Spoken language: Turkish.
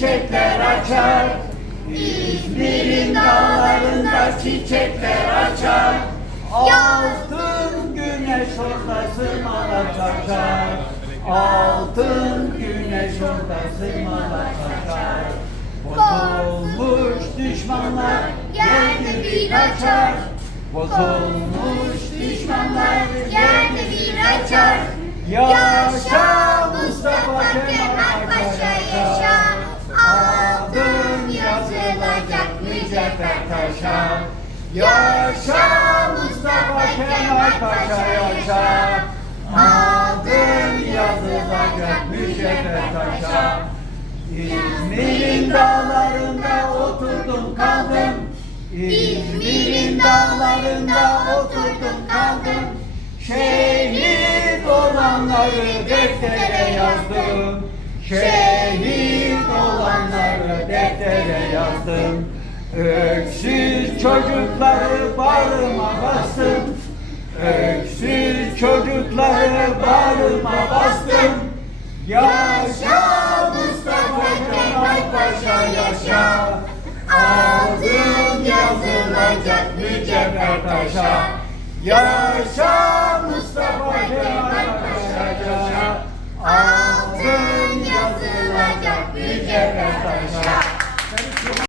çiçekler açar. İzmir'in dağlarında çiçekler açar. Altın güneş orada sırmalar çarşar Altın güneş orada sırmalar çarşar Bozulmuş düşmanlar yerde bir açar. Bozulmuş düşmanlar yerde taşa Yaşa Mustafa Kemal Paşa yaşa Adın yazılacak mücevher taşa İzmir'in dağlarında oturdum kaldım. İzmir'in dağlarında oturdum kaldım. Şehit olanları deftere yazdım. Şehit olanları deftere yazdım Öksüz çocukları bağrıma bastım. Öksüz çocukları bağrıma bastım. Yaşa Mustafa Kemal Paşa yaşa. Adın yazılacak mücevher taşa Yaşa Mustafa Kemal Paşa yaşa. Adın yazılacak mücevher taşa